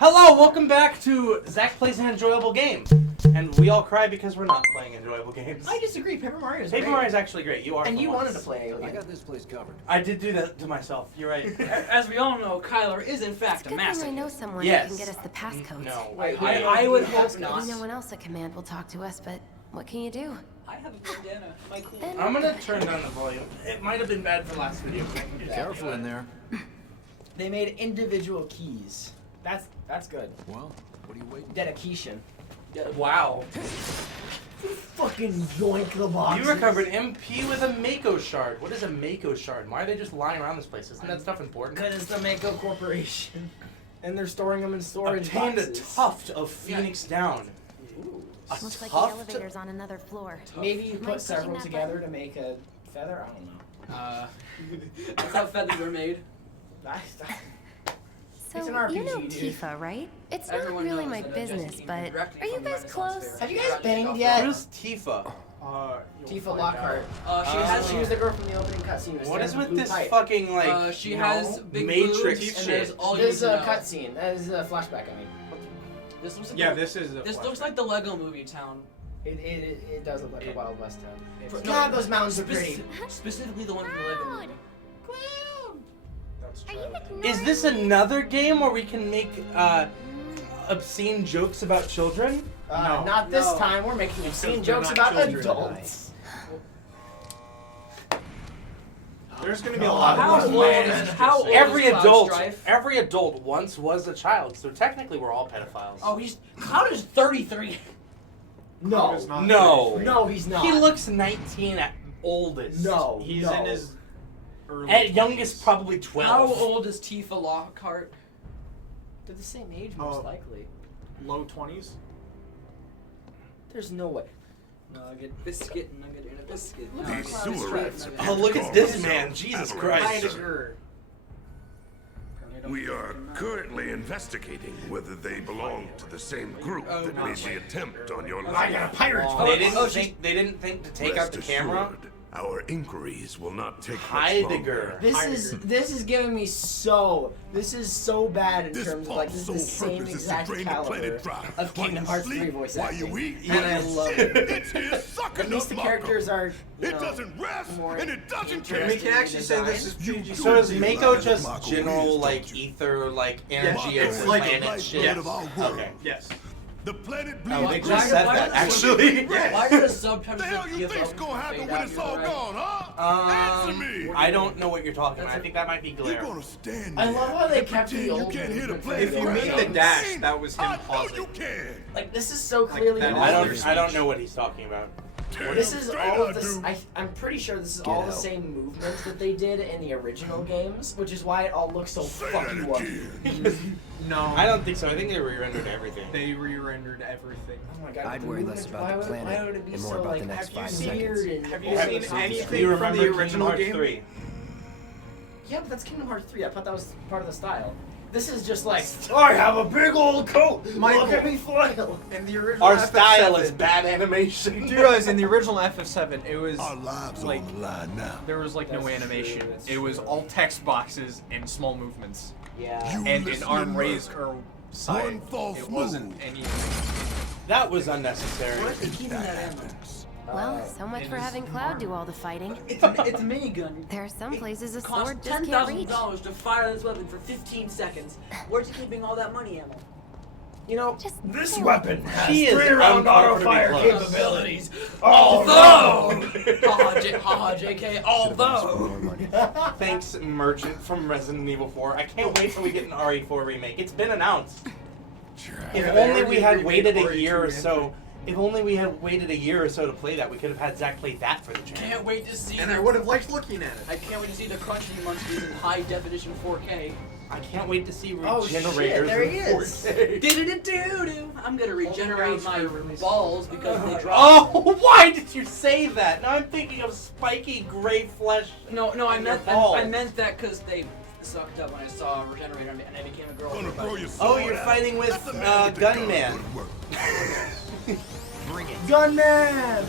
Hello, welcome back to Zach Plays an Enjoyable Game. And we all cry because we're not playing enjoyable games. I disagree. Paper Mario is great. Paper Mario is actually great. You are. And you once. wanted to play Alien. I got this place covered. I did do that to myself. You're right. As we all know, Kyler is in fact It's a good master. thing I know someone Yes. who can get us the passcodes. No. I would hope not. Maybe no one else at command will talk to us, but what can you do? I have a bandana. My cool. Then I'm gonna turn down the volume. It might have been bad for last video. Careful in there. They made individual keys. That's good. Well, what are you waiting? Dedication. Wow. Fucking yoink the boxes. You recovered MP with a Mako shard. What is a Mako shard? Why are they just lying around this place? Isn't that stuff important? Because it's the Mako Corporation. And they're storing them in storage Obtained a boxes. tuft of Phoenix down. Ooh. A looks like the tuft? elevator's on another floor. Maybe you Am I put pushing several that together button? to make a feather? I don't know. That's how feathers are made. So, It's an you know RPG, dude. Tifa, right? It's Everyone not really knows my that business, Jesse but came directly are you from the guys Renaissance close? fair. Have you guys banged yet? What is Tifa? Tifa Lockhart. She She was the girl from the opening cutscene. What is with blue this pipe. fucking like? she you has know, big Matrix boobs, and shit? there's all you This need to know. cutscene. That is a flashback. I mean, This looks like Yeah, the, this is. This looks like the Lego Movie town. it does look like a Wild West town. For- God, those mountains are pretty. Specifically the one from the Lego Movie. Are you ignoring Is this another game where we can make obscene jokes about children? No. Not this No. time. We're making obscene they're jokes not about children. adults. There's gonna be a lot How of old man. is how old Every is Cloud adult, Strife? every adult once was a child, so technically we're all pedophiles. Oh, Cloud is 33. No. It's not No. 33. No, he's not. He looks 19 at oldest. No. He's no. in his early. At youngest, probably 12. How old is Tifa Lockhart? They're the same age, most Oh. likely. Low 20s. There's no way. Nugget, biscuit, nugget, and a biscuit. Look No, at Cloud Cloud is Strife. Strife, Oh, nugget. look at this man. Jesus Christ. Heidegger. We are currently investigating whether they belong to the same group that made the attempt on your life. got a pirate. They didn't think to take out Rest the camera. assured, our inquiries will not take much Heidegger. longer. This is giving me so. This is so bad in This terms of like this pump's is the sole same purpose is to exact drain the caliber planet dry. of While Kingdom you Hearts sleep, 3 voice while acting. you eat, And I love it. It's here sucking At least the up characters Mako. are. You It know, doesn't rest more and it doesn't care. We can actually say this is You PG. So is do Mako realize just Mako general is, like don't you? ether like energy Yes, of it's the like a planet lifeblood shit? of our world. Okay. Yes. The planet Oh, they bleeds. just said that actually. Why are the subtitles The hell like you give think's up gonna and happen fade when out it's here, all right? gone, huh? Answer me. I don't know what you're talking about. I think that might be You're glare. gonna stand I there love how they and kept the pretend old you can't hear the movement planet If you Right. mean crash. the dash, that was him I know pausing. you can. Like this is so clearly. that is I their don't. I don't know what he's talking about. This is Straight all I of this. do. I'm pretty sure this is Get all the out. same movements that they did in the original games, which is why it all looks so Say fucking that wonky. again. No. I don't think so. I think they re-rendered everything. They re-rendered everything. Oh my god. I'd the worry movements, less about why the would- planet why would it be and more so, about like, the next 5 weird seconds. and Have you all seen this anything Do you from remember the Kingdom original Hearts game? 3? Yeah, but that's Kingdom Hearts 3. I thought that was part of the style. This is just like, I have a big old coat. Michael. Look at me flail. In the original Our FF7, style is bad animation. You realize in the original FF7, it was Our lives like are on the line now. there was like no That's animation. true, that's It was true. all text boxes and small movements, Yeah. You and an listening, arm raised Merc? or side. One false It wasn't move. any. That was unnecessary. If that happens. Well, so much it for is having Cloud do all the fighting. It's a minigun. There are some places a It costs sword just can't reach. $10,000 to fire this weapon for 15 seconds. Where's he keeping all that money ammo? You know, Just this kill. weapon has He is 3-round uncomfortably auto-fire close. capabilities. Although, haha, JK. Should've asked for Although, more money. Thanks, Merchant from Resident Evil 4. I can't wait till we get an RE4 remake. It's been announced. If Yeah, only they we had already waited a remade year or RE2 so. If only we had waited a year or so to play that, we could have had Zach play that for the channel. can't wait to see. And I would have liked looking at I it. can't wait to see the Crunchy Munchies in high definition 4K. I can't wait to see Oh, shit, regenerators there in he is. 4K. Doo-doo-doo-doo. I'm gonna regenerate my balls because they dropped. Oh, why did you say that? Now I'm thinking of spiky gray flesh. No, I on meant your balls. I meant that because they sucked up when I saw Regenerator and I became a girl. Gonna throw your Oh, sword you're out. fighting with Let the man with the gun Gunman. go to work. Bring it. Gunman!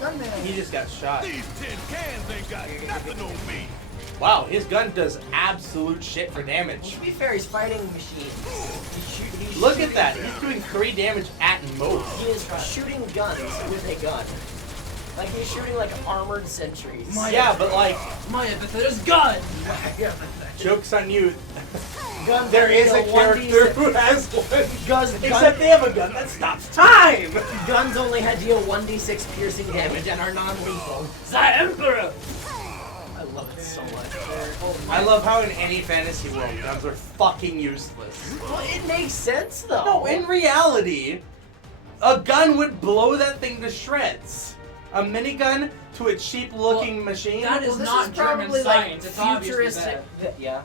Gunman! He just got shot. These tin cans ain't got nothing on me. Wow, his gun does absolute shit for damage. To be fair, he's fighting machines. He's Look at shooting- that. He's doing 3 damage at most. He is shooting guns with a gun. Like he's shooting like armored sentries. Yeah, but like, My Bethesda's gun! joke's on you. Guns There only is a deal character 1d6 who has one. Guns, Except they have a gun that stops time. guns only deal 1d6 piercing damage and are non-lethal. The Emperor! I love it so much. I love how in any fantasy world, guns are fucking useless. Well, it makes sense though. No, in reality, a gun would blow that thing to shreds. A minigun to a cheap-looking machine. that is Well, this not is German probably science. like It's obviously futuristic. Yeah.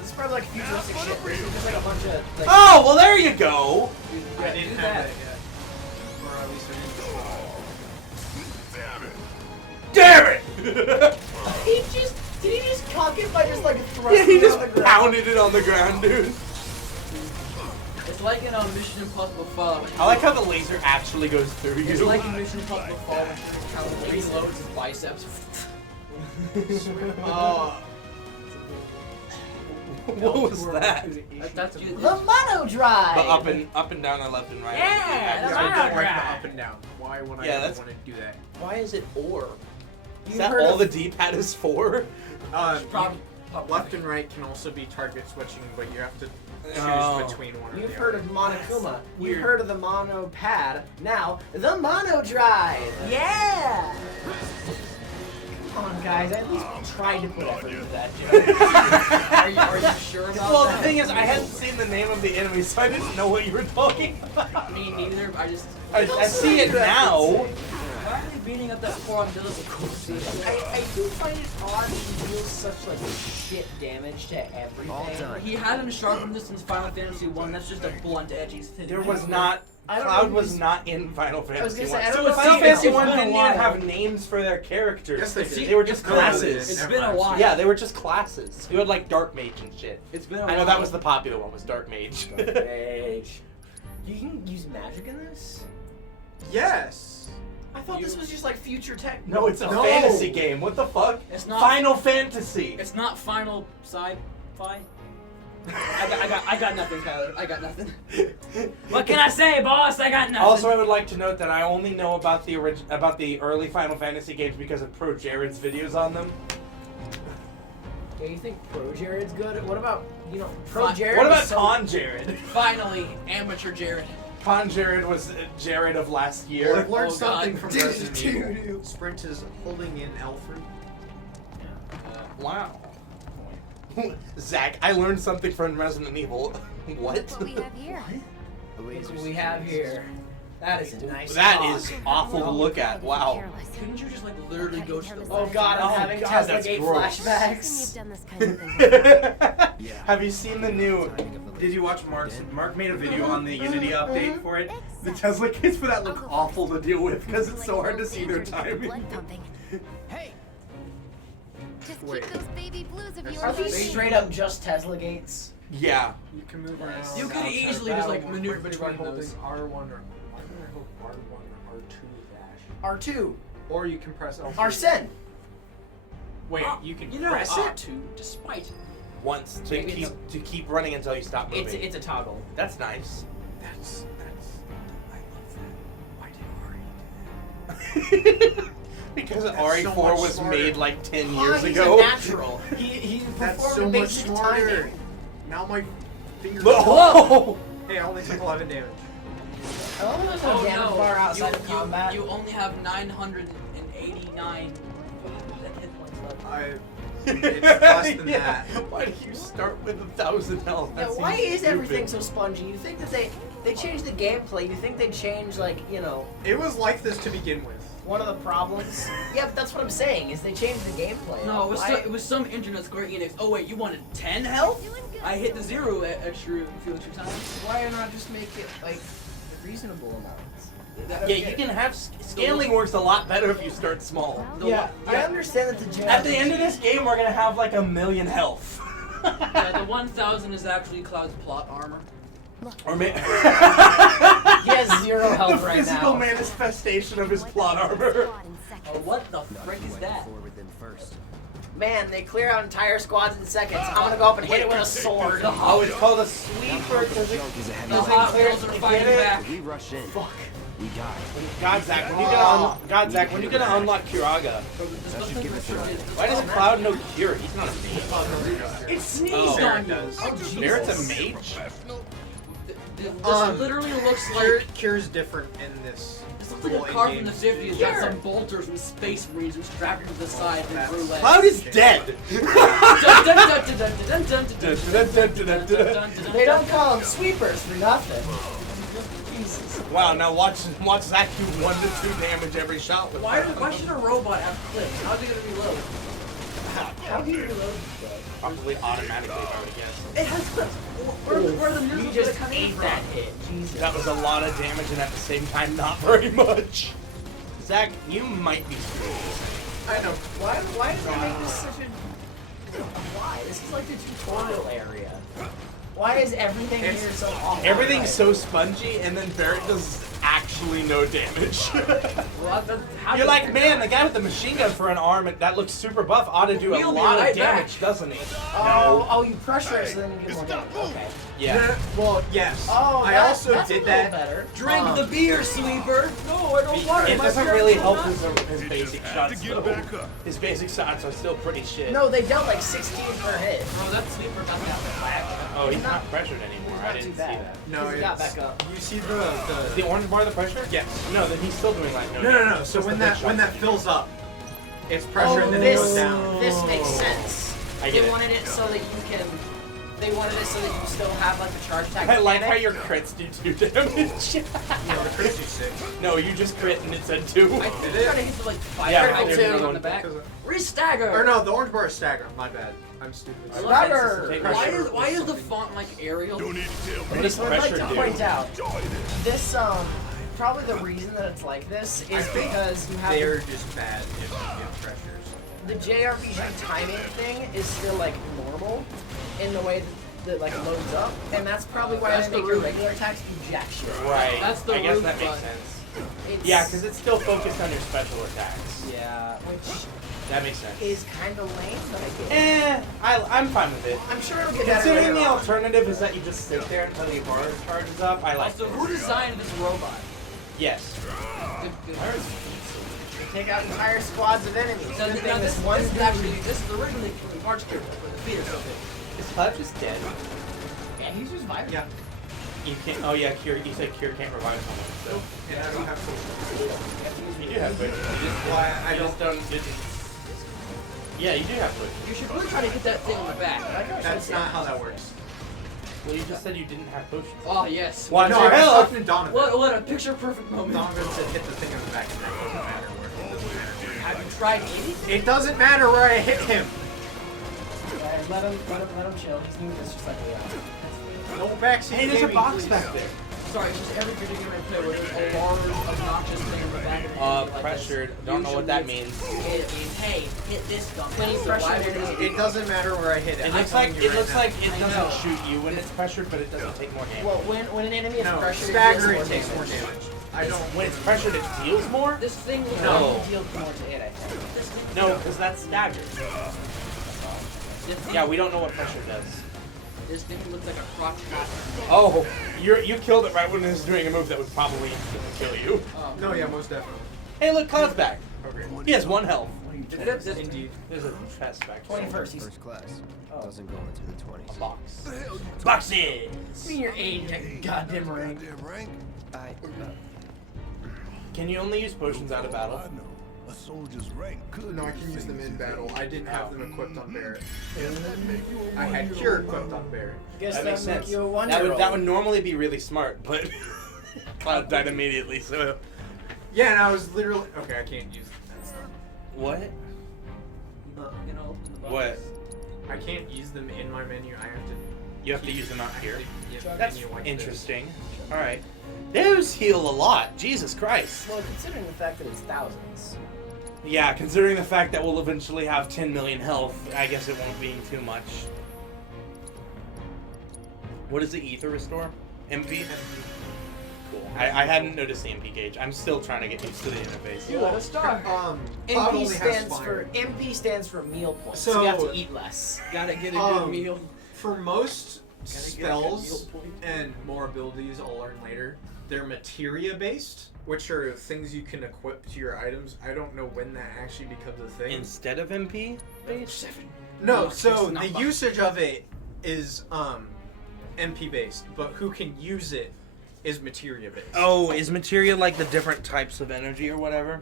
This is probably like futuristic shit. There's just like a bunch of like. Oh, well, there you go. I didn't do have that. that yet. Or at least I didn't. Damn it! Did he just cock it by just like thrusting Yeah, he it just on the ground? pounded it on the ground, dude. It's like in Mission Impossible Fallout. I like how the laser actually goes through you. It's like in Mission Impossible Fallout. How it Reloads his biceps. What was that? That's good. The mono drive. The up and down and left and right. Yeah, Yeah, the I mono don't like the drive. up and down. Why would Yeah, I that's- want to do that? Why is it or? Is You that heard all of- the D-pad is for? Probably. Left and right can also be target switching, but you have to choose Oh. between one or You've the heard other. of Monokuma. You've weird. heard of the mono pad. Now, the mono drive. Yeah. Come on, guys. At least we tried to put effort into that joke. Are you sure about Well, that? the thing is, I hadn't seen the name of the enemy, so I didn't know what you were talking about. Me neither. I just. I see it now. Why are they beating up that poor umbilical cord? I do find it odd he deals such like shit damage to everything. All done. He hasn't sharpened this since Final Fantasy 1. That's just a blunt edge. He's thin. There was not. I don't know Cloud if was he's- not in Final Fantasy was gonna say, 1. I don't So know if Final he's- Fantasy it's 1 been a didn't even while. have names for their characters. Yes, they did. They were just No, they didn't. classes. It's been a while. Yeah, they were just classes. You had like Dark Mage and shit. It's been a I while. know that was the popular one, was Dark Mage. Mage. You can use magic in this? Yes. I thought this was just like future tech. No, it's a No. fantasy game. What the fuck? It's not- Final Fantasy. It's not Final Sci-Fi. I got nothing, Tyler. I got nothing. What can I say, boss? I got nothing. Also, I would like to note that I only know about the early Final Fantasy games because of Pro Jared's videos on them. Yeah, you think Pro Jared's good? What about, Pro Fine. Jared? What was about so- Con Jared? Finally, amateur Jared. Con Jared was Jared of last year. Learned Oh, something God. from Resident Evil. Sprint is holding in L3. Wow. Zach, I learned something from Resident Evil. What? That's what we have here. That's what we have here. That is a nice That talk. is awful to look at. Wow. Careless. Couldn't you just like literally go to the Oh god, I'm Oh, having God, Tesla that's Gate gross. You've flashbacks. done this kind of thing. Yeah. Have you seen the new? Did you watch Mark's? Mark made a video on the Unity update for it. The Tesla kits for that look awful to deal with because it's so hard to see their timing. Blood pumping. Hey! Just Wait. keep those baby blues of yours Are on these me. straight up just Tesla Gates? Yeah. You can move around. You could easily just, like, maneuver between those. R1 or why did I hope R1 or R2 dash? R2. Or you can press L3. Arsen. Wait, you can You know, press it? to despite. Once to Maybe keep running until you stop moving. It's a toggle. That's nice. That's. I love that. Why did Ari do that? Because That's RE4 so much was smarter. made like 10 Oh, years he's ago. a natural. He That's performed so a much basic smarter. timing. Now my fingers. Whoa! Hey, I only took 11 damage. Oh, there's no damage bar outside of combat. You only have 989 hit points left. It's less than Yeah. that. Why do you start with 1,000 health? Yeah, That why seems is everything stupid. so spongy? You think that they changed the gameplay? You think they'd change It was like this to begin with. one of the problems? Yeah, but that's what I'm saying. Is they changed the gameplay? No, Why- it was some internet Square Enix. Oh wait, you wanted 10 health? Doing good. I hit the 0 extra a few extra times. Why not just make it like reasonable amounts? Yeah, you can have scaling works a lot better if you start small. Yeah, I understand that the At the end of this game, we're gonna have like 1,000,000 health. Yeah, the 1000 is actually Cloud's plot armor. Or maybe He has 0 health the right physical now. manifestation of his plot armor. Oh, what the frick is that? Forward then first. man, they clear out entire squads in seconds. I'm gonna go up and hit it with a sword. Oh, it's called a sweeper because it... The Hot Wheels are fighting back. We rush in. Fuck. We die. God, Zach, when you gonna unlock Kiraga? Why doesn't Cloud know Cure? He's not a mage. It sneezed on you. Oh, Jesus. Barret's a mage? This literally looks like Cure's different in this. this looks like a car from the 50s. Got some bolters from Space Marines and strapped to the side and roulette. Cloud is dead! They don't call them sweepers for nothing. Jesus. Wow, now watch Zach do 1 to 2 damage every shot with Why should a robot have clicks? How's it gonna reload? How do you reload? Probably automatically, I would guess. It has clips. Where the You music's just gonna come in ate from? that hit. Jesus. That was a lot of damage and at the same time not very much. Zach, you might be screwed. I know. Why does it make this such a... Why? This is like the tutorial area. Why is everything here so awful? Everything's so spongy and then Barret does actually no damage. You're like, man, the guy with the machine gun for an arm, that looks super buff, ought to do a We'll be lot right of damage, back. doesn't he? Oh, you pressure it so then you get more damage. Okay. Yeah. Well, yes. Oh, I that- also that's did a little that. better. Drink the beer, sweeper. No, I don't want it. It My doesn't parents really will help not. his basic shots, though. His basic shots are still pretty shit. No, they dealt like 16 per hit. Bro, that sweeper doesn't have Oh, he's not pressured anymore. I Not too didn't see bad. that. No, He got it's- back up. You see Is the orange bar the pressure? Yes. No, then he's still doing like no No. damage. So Just when the big that shots. fills up, it's pressure and then it this, goes down. this makes sense. I get They it. wanted it so that you can... They wanted it so that you still have like the charge attack. I like how mechanic. your crits do 2 damage. No, the crits do 6. No, you just crit and it said 2. I think Did they're it? trying to hit the like fire Yeah, hydrant there's another on one. the back. Or Restagger. no, the orange bar is stagger. My bad. I'm stupid. I love that Stagger. system. Why is the font like Arial? Don't need to tell What me. does So I'd like pressure to do? point out, this probably the reason that it's like this is because you have They're just bad if you get pressures. the JRPG timing thing is still like normal in the way that like loads up, and that's probably why That's they the make your root. regular attacks do jack shit. Right. That's the I guess root that makes button. sense. It's, Yeah, because it's still focused on your special attacks. yeah, which That makes sense. is kind of lame, but I get it. I'm fine with it. I'm sure it'll get better Considering later the on. alternative is that you just sit there until your bar charges up, I like Also, it. who designed this robot? Yes. Good. Take out entire squads of enemies. So, Good now thing this, this one this is actually this is originally from the March Cure, but the feet are so big. Is Cloud just dead? Yeah, he's just vibrant. Yeah. You can't. Oh yeah, Cure. You said Cure can't revive someone. And I don't have potions. So you do have Twitch. You just, Well, I you just don't. don't. Yeah, you do have Twitch. You should really try to hit that thing on the back. That's not how that works. Well, you just said you didn't have potions. Oh yes. Watch No, your I was health. talking to Donovan. What a picture perfect moment. Donovan said hit the thing on the back and that doesn't matter where. It doesn't matter where. Have you tried anything? It doesn't matter where I hit him. Let him chill. He's new. It's just like we are. No backseat. Hey, there's a gaming, box please. back there. Sorry, it's just every video game I play where there's a large, obnoxious thing in the back of the enemy like Pressured. this. Don't know what that Usually means. It means, hey, hit this dumb. When you So pressure why it, would It doesn't matter where I hit it. It I'm looks telling like you it right looks now. like it I know. doesn't shoot you when it's pressured, but it doesn't take more damage. Well, when an enemy is No, pressured, stagger it it takes more damage. I don't. When it's pressured, it deals more. This thing looks No. It deals more to it, I think. This thing, No, because that's staggered. this thing, Yeah, we don't know what pressure does. This thing looks like a crotch shot. Oh, you killed it right when it was doing a move that would probably kill you. No, yeah, most definitely. Hey, look, Cloud's back. Okay. He has 1 health. Indeed. There's a chest back. 21st. He's First class doesn't go into the 20s. Box. Boxes. Give me your age, you goddamn rank. I Can you only use potions out of battle? A soldier's rank could No, I can use them in battle. I didn't have them equipped on Barret. make you a I had Cure equipped on Barret. Guess That that makes make sense. you a That would normally be really smart, but Cloud died immediately. So Yeah, and I was literally okay. I can't use that. what? You know, the box. What? I can't use them in my menu. I have to. You have to use them out here. Yeah, That's menu like this. interesting. All right. Those heal a lot. Jesus Christ. Well, considering the fact that it's thousands. Yeah, considering the fact that we'll eventually have 10 million health, I guess it won't be too much. What does the ether restore? MP? Cool. I hadn't noticed the MP gauge. I'm still trying to get used to the interface. You got a star. Cloud MP only has stands fire. for meal points. So So- you have to eat less. Gotta get a good Um, meal. For most get a good spells meal point. and more abilities I'll learn later, they're materia based, which are things you can equip to your items. I don't know when that actually becomes a thing. Instead of MP based? No, so it's the not- usage of it is MP based, but who can use it is materia based. Oh, is materia like the different types of energy or whatever?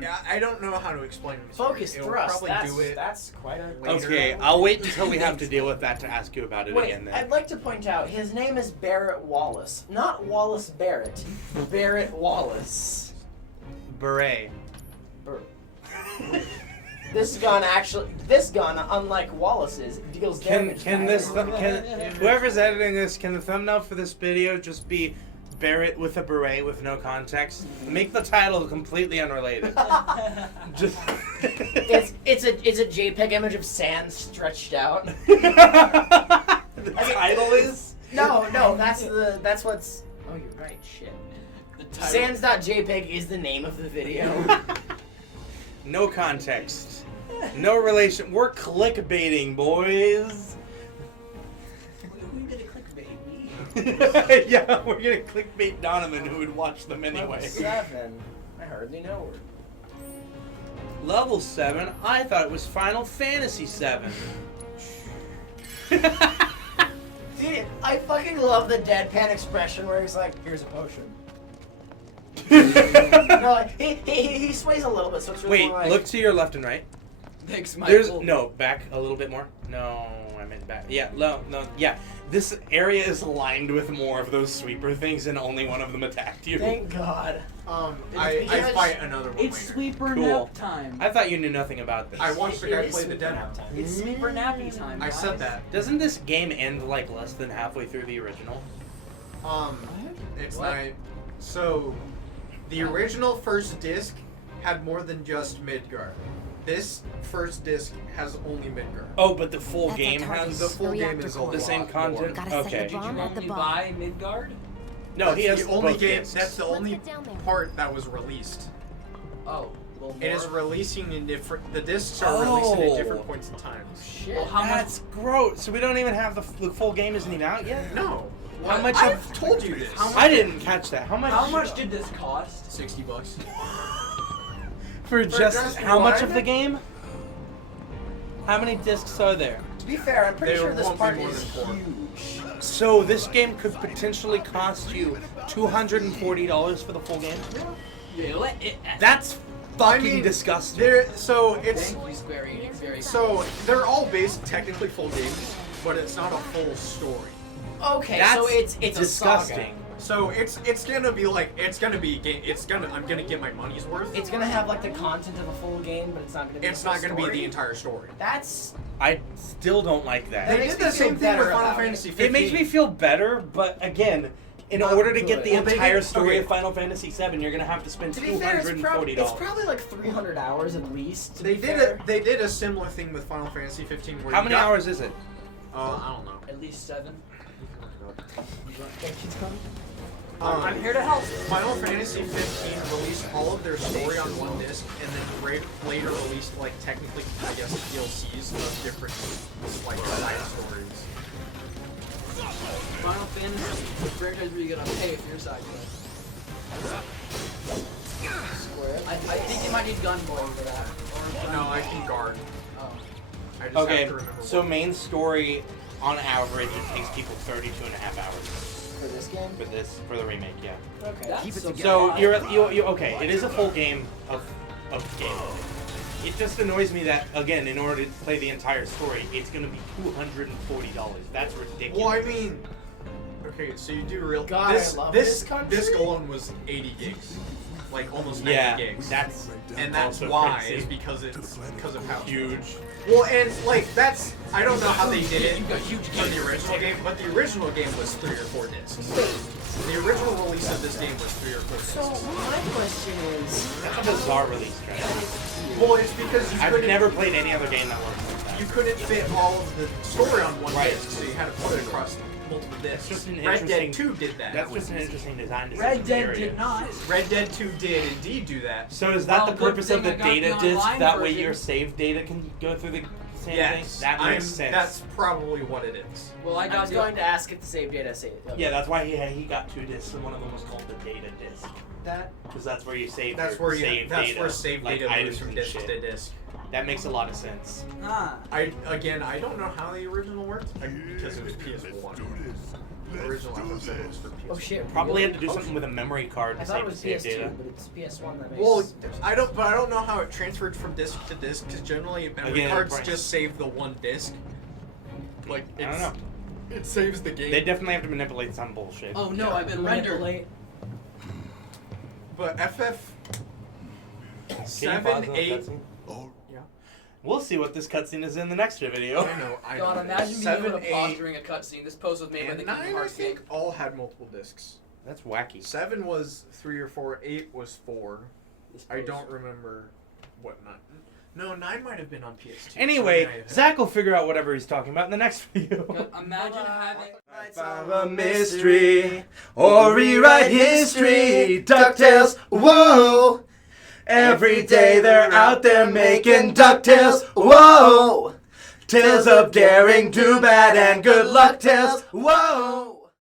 Yeah, I don't know how to explain materia. Focus It'll thrust. probably do it. That's quite a. later. Okay, I'll wait until we have to deal with that to ask you about it Wait, again then. I'd like to point out his name is Barret Wallace, not Wallace Barrett. Barret Wallace. Barret. This gun, unlike Wallace's, deals damage. Whoever's editing this, can the thumbnail for this video just be Barret with a beret with no context? Make the title completely unrelated. Just it's a JPEG image of sand stretched out. the title is No, that's what's. Oh, you're right. Shit. The title. Sans.jpg is the name of the video. no context. No relation. We're clickbaiting, boys. Who you gonna clickbait? Me? Yeah, we're gonna clickbait Donovan, who would watch them anyway. Level 7. I hardly know her. Level 7? I thought it was Final Fantasy 7. Dude, I fucking love the deadpan expression where he's like, "Here's a potion." No, like, he sways a little bit, so it's really Wait, more like, look to your left and right. Thanks, There's Michael. no back a little bit more. No, I meant back. Yeah, no, yeah. This area is lined with more of those sweeper things, and only one of them attacked you. Thank God. I because fight another one It's later. sleeper Cool. nap time. I thought you knew nothing about this. I watched the It guy is play the sleeper demo. nap time. It's sleeper nappy time. I guys. said that. Doesn't this game end like less than halfway through the original? It's What? not. So, the original first disc had more than just Midgar. This first disc has only Midgar. Oh, but the full That's game a target. has The full game reactor is a core. the same lot content. Gotta set Okay. the Did you bomb at the only bomb. buy Midgard? No, That's he has the only both game. discs. That's the What's only it down there? part that was released. Oh, well, It is more. releasing in different. The discs are releasing at Oh. different points in time. Shit. Well, how much? That's gross. So we don't even have the full game isn't even out yet. No. How much? I've told you this. I didn't catch that. How much? How much did this cost? $60. for just how much of one? the game? How many discs are there? To be fair, I'm pretty There sure this won't be part more is than 4. huge. So this game could potentially cost you $240 for the full game. Yeah, let it. That's I fucking mean, disgusting. So it's Thank you, Square. Very. so they're all based technically full games, but it's not a full story. Okay, That's so it's disgusting. a saga. So it's gonna be like I'm gonna get my money's worth. It's gonna have like the content of a full game, but it's not gonna be. It's a full not gonna be story. the entire story. That's I still don't like that. They makes did me the feel same thing with better Final about it. Fantasy 15. It makes me feel better, but again, in Not order to get good. the Well, they entire did- story okay. of Final Fantasy VII, you're gonna have to spend to be fair, it's $240. probably like 300 hours at least. To They be did fair. They did a similar thing with Final Fantasy 15. Where How you many got- hours is it? I don't know. At least 7. I'm here to help. Final Fantasy 15 released all of their story on one disc, and then later released like technically, I guess, DLCs of different like side stories. Final Fantasy is the franchise where you're gonna pay for your side quest. I think you might need Gunboy for that. Or No, I can guard. Oh. I just Okay, have to remember. so main story, on average, it takes people 32 and a half hours For this game? for the remake, yeah. Okay. That's So you okay? It is a full game of game. It just annoys me that again, in order to play the entire story, it's gonna be $240. That's ridiculous. Well, I mean, okay, so you do real. God, this I love this this country. disc alone was 80 gigs, like almost 90 yeah, gigs. that's And that's also why crazy. is because of how huge. Well, and like that's I don't know how they did it You got huge for the original game, but the original game was 3 or 4 discs. The original release of this game was 3 or 4 So discs. my question is, That's a bizarre release strategy. Well, it's because you I've couldn't never played any other game that works like that. you couldn't fit all of the story on one Right. disc, so you had to put it across multiple discs. Just an Red interesting- Dead 2 did that. That's just an interesting design decision. Red Dead period. did not. Red Dead 2 did indeed do that. So is that Well, the good purpose of thing the I got data the disc? online That way version. your save data can go through the same Yes, thing? That makes sense. That's probably what it is. Well, I I got was the going to ask if the save data saved. Yeah, that's why he got 2 discs, and one of them was called the data disc. That Because that's where you save that's your where you save that's data. where save like data items moves from and disc shit. to disc. That makes a lot of sense. Ah. I don't know how the original worked because it was PS1. The original FF7 was for PS1. Oh shit. Probably really? had to do something with a memory card I to thought it save, was save PS2, data. but it's PS1 that makes. Well, I don't know how it transferred from disc to disc because generally memory Again, cards right. just save the one disc. Like I don't know. It saves the game. They definitely have to manipulate some bullshit. Oh no, Yeah. I've been rendered. Manipulate. But FF Can you pause 7, the 8. cutscene? Oh yeah. We'll see what this cutscene is in the next video. I know. I God, know. imagine being 7, able to pause 8, during a cutscene. This pose was made by the and Kingdom 9, I Hearts think, game. all had multiple discs. That's wacky. 7 was 3 or 4. 8 was 4. This I pose. don't remember what 9. No, 9 might have been on PS2. Anyway, So, yeah, Zach will figure out whatever he's talking about in the next video. God, imagine having. Solve a mystery or rewrite history. DuckTales, whoa! Every day they're out there making DuckTales, whoa! Tales of daring, do bad, and good luck tales, whoa!